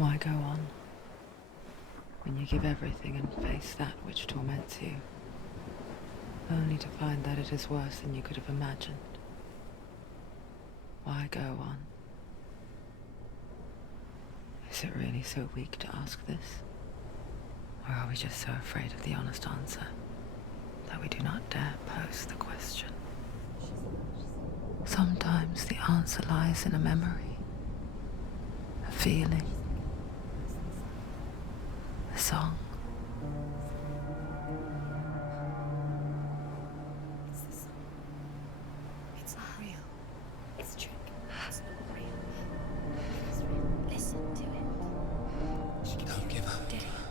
Why go on when you give everything and face that which torments you, only to find that it is worse than you could have imagined? Why go on? Is it really so weak to ask this? Or are we just so afraid of the honest answer that we do not dare pose the question? Sometimes the answer lies in a memory, a feeling, a song. It's the song. It's not real. It's a trick. It's not real. It is real. Listen to it. Don't give up. Dillian,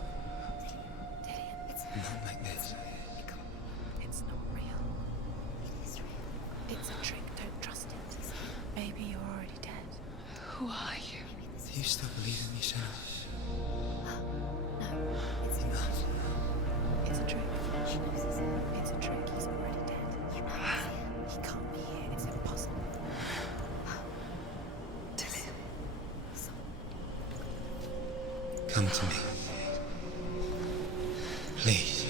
it's Not like this. It's not real. It is real. It's a trick. Don't trust it. Maybe you're already dead. Who are you? Do you still believe in me, Senua? No, it's Enough. It's a trick. It's a trick. He's already dead. He can't be here. It's impossible. Dillian. Come to me. Please.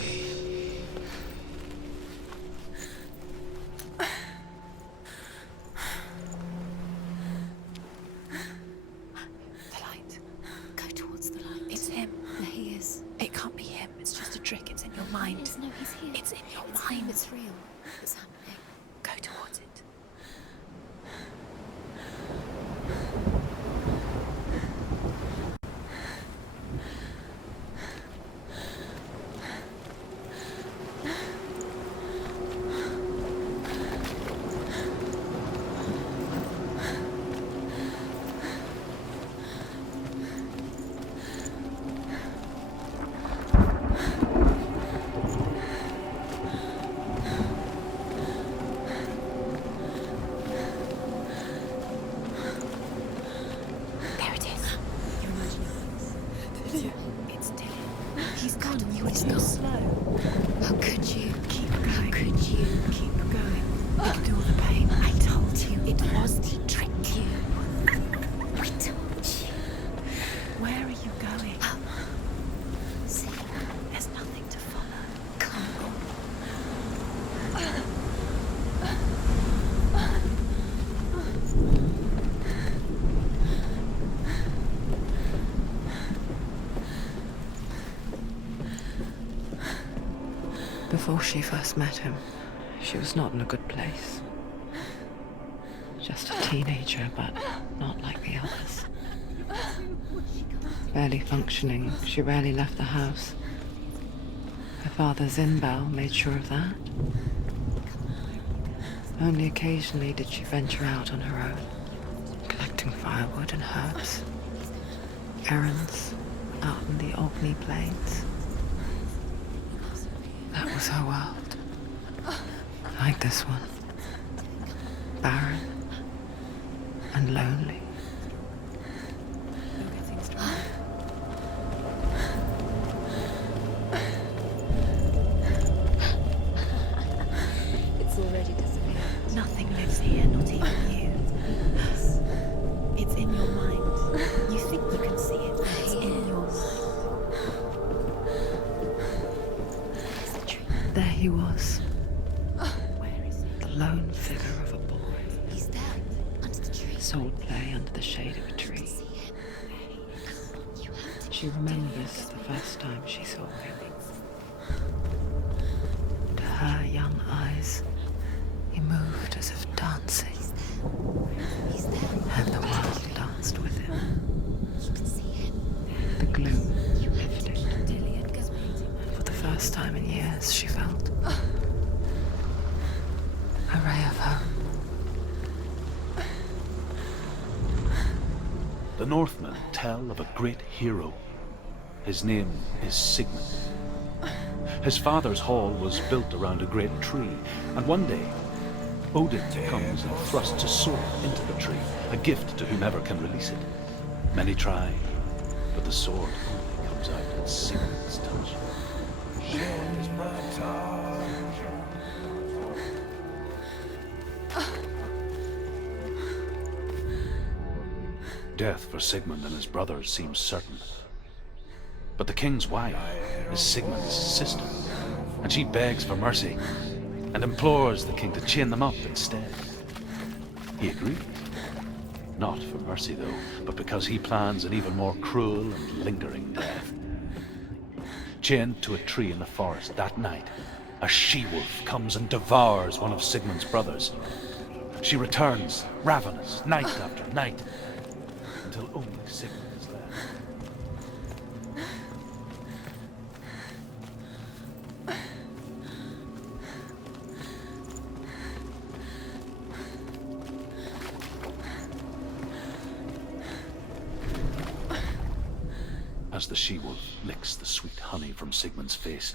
The light. Go towards the light. It's him. There he is. It can't be him. It's just a trick. It's in your mind. No, he's here. It's in your mind. It's real. It's happening. Go towards it. There it is. You're imagining this. It's Dillian. He's gone. You were so slow. How could you? Keep going. How could you? Keep going. Ignore the pain. I told you. It was to trick you. I told you. Where are you going? See, there's nothing to follow. Come on. Before she first met him, she was not in a good place. Just a teenager, but not like the others. Barely functioning, she rarely left the house. Her father Zinbal made sure of that. Only occasionally did she venture out on her own, collecting firewood and herbs. Errands out in the Orkney Plains. That was her world. Like this one. Barren and lonely. You're getting stronger. It's already disappeared. Nothing lives here, not even you. It's in your mind. You think you can see it, but it's in your mind. Where's the tree? There he was, Where is he? the lone figure of a boy. He's there, under the tree. Soul play under the shade of a tree. See him. You have to She remembers the first time she saw him. To her young eyes, he moved as if dancing, He's there. and the world danced with him. You can see him. The gloom lifted. Dillian goes For the first time in years, she felt a ray of hope. The Northmen tell of a great hero. His name is Sigmund. His father's hall was built around a great tree, and one day, Odin comes and thrusts a sword into the tree, a gift to whomever can release it. Many try, but the sword only comes out at Sigmund's touch. death for Sigmund and his brothers seems certain. But the king's wife is Sigmund's sister, and she begs for mercy and implores the king to chain them up instead. He agrees. Not for mercy, though, but because he plans an even more cruel and lingering death. Chained to a tree in the forest that night, a she-wolf comes and devours one of Sigmund's brothers. She returns, ravenous, night after night, until only Sigmund is left. As the she-wolf licks the sweet honey from Sigmund's face,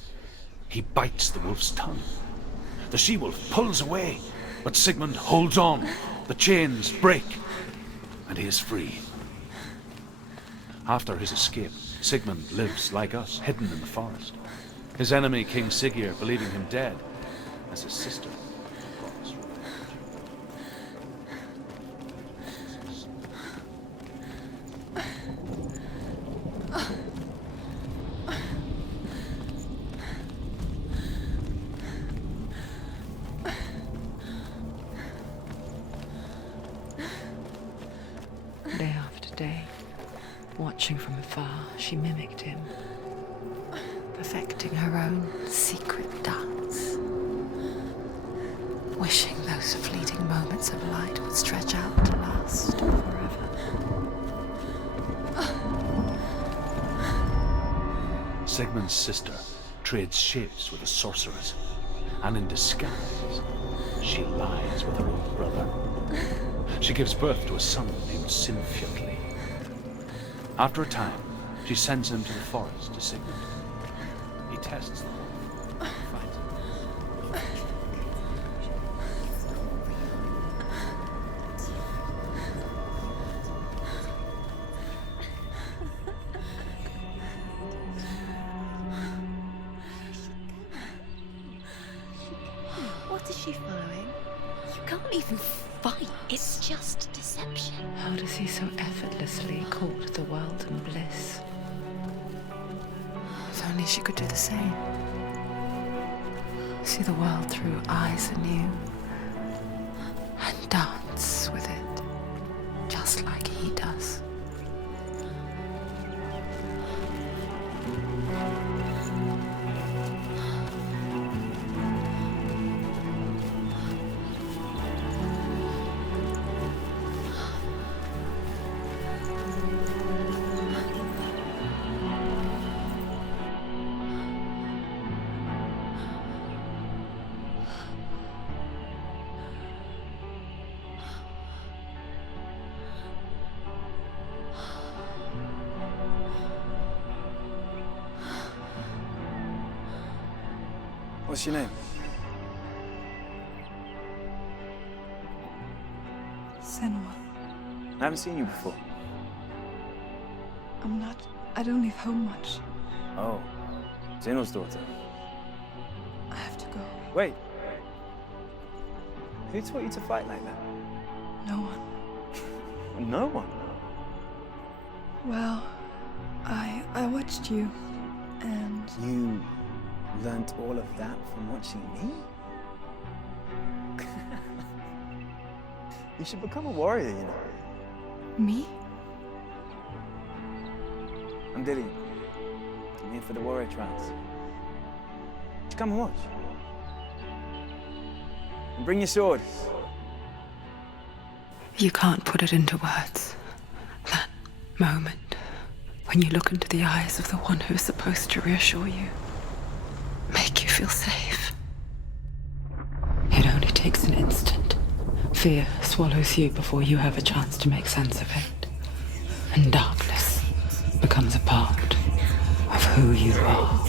he bites the wolf's tongue. The she-wolf pulls away, but Sigmund holds on. The chains break, and he is free. After his escape, Sigmund lives like us, hidden in the forest. His enemy, King Siggeir, believing him dead, as his sister plots revenge. Day after day, watching from afar, she mimicked him, perfecting her own secret dance, wishing those fleeting moments of light would stretch out to last forever. Sigmund's sister trades shapes with a sorceress, and in disguise, she lies with her own brother. She gives birth to a son named Sinfjotli. After a time, she sends him to the forest to Sigmund. He tests the wolf and finds him. What is she following? You can't even fight. It's just deception. How does he so effortlessly court the world and bliss? If only she could do the same. See the world through eyes anew and dance with it, just like he does. What's your name? Senua. I haven't seen you before. I don't leave home much. Oh, Zenua's daughter. I have to go. Wait. Who taught you to fight like that? No one. No one. Well, I watched you, and You learnt all of that from watching me? You should become a warrior, you know. me? I'm Dillian. I'm here for the warrior trials. Just come and watch. And bring your sword. You can't put it into words. That moment when you look into the eyes of the one who is supposed to reassure you, make you feel safe. It only takes an instant. Fear swallows you before you have a chance to make sense of it. And darkness becomes a part of who you are.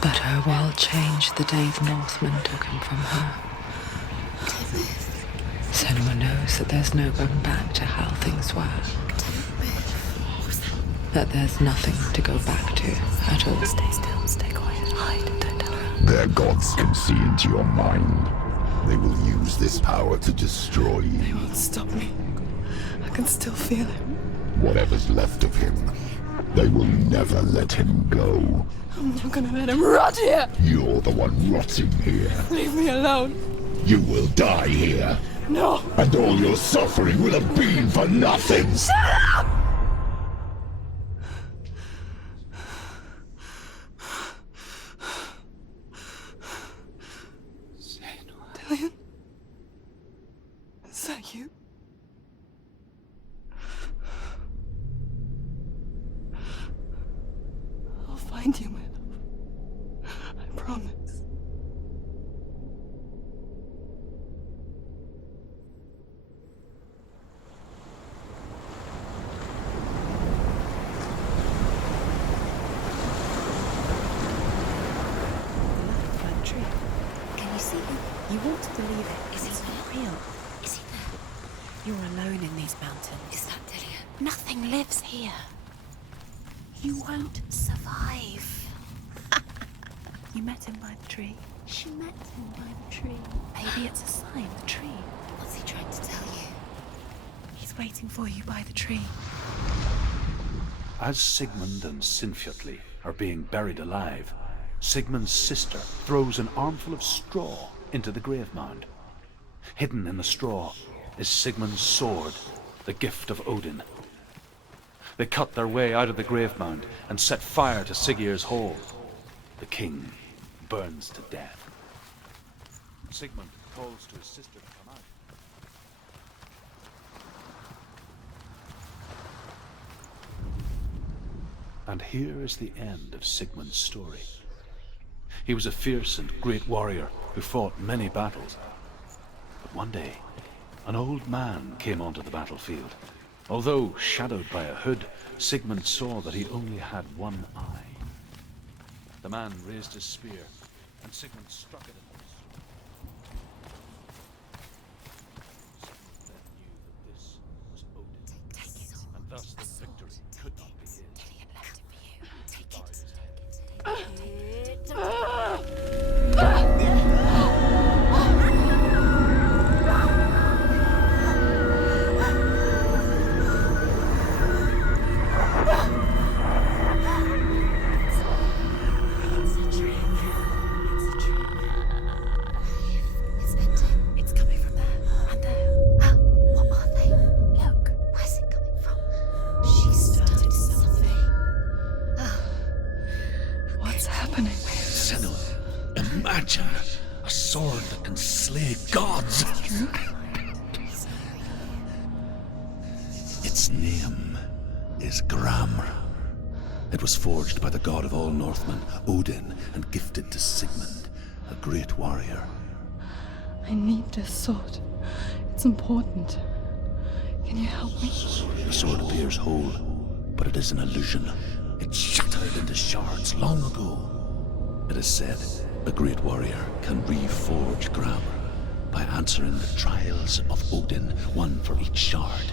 But her world changed the day the Northmen took him from her. Senua knows that there's no going back to how things were. That there's nothing to go back to at all. Stay still, stay quiet, hide, don't tell her. Their gods can see into your mind. They will use this power to destroy you. They won't stop me. I can still feel him. Whatever's left of him, they will never let him go. I'm not gonna let him rot here! You're the one rotting here. Leave me alone! You will die here. No! And all your suffering will have been for nothing. Shut up! Dillion? Is that you? I'll find you, my love. I promise. Can you see him? You want to believe it. Is he not real? Is he there? You're alone in these mountains. Is that Dillion? Nothing lives here. You won't survive. You met him by the tree. She met him by the tree. Maybe it's a sign, the tree. What's he trying to tell you? He's waiting for you by the tree. As Sigmund and Sinfjotli are being buried alive, Sigmund's sister throws an armful of straw into the grave mound. Hidden in the straw is Sigmund's sword, the gift of Odin. They cut their way out of the grave mound and set fire to Siggeir's hall. The king burns to death. Sigmund calls to his sister to come out. And here is the end of Sigmund's story. He was a fierce and great warrior who fought many battles. But one day, an old man came onto the battlefield. Although shadowed by a hood, Sigmund saw that he only had one eye. The man raised his spear, and Sigmund struck it in the Sigmund then knew that this was Odin, Take it. and thus the victory could not be his. Dillion left it for you. Take it. Take it. It's a trick. It's a trick. It's ending. It's coming from there and there. Oh, what are they? Look, where's it coming from? She started something. Oh. What's happening? Senua, imagine a sword that can slay gods. Its name is Gramr. It was forged by the god of all Northmen, Odin, and gifted to Sigmund, a great warrior. I need this sword. It's important. Can you help me? The sword appears whole, but it is an illusion. It shattered into shards long ago. It is said a great warrior can reforge Gramr by answering the trials of Odin, one for each shard.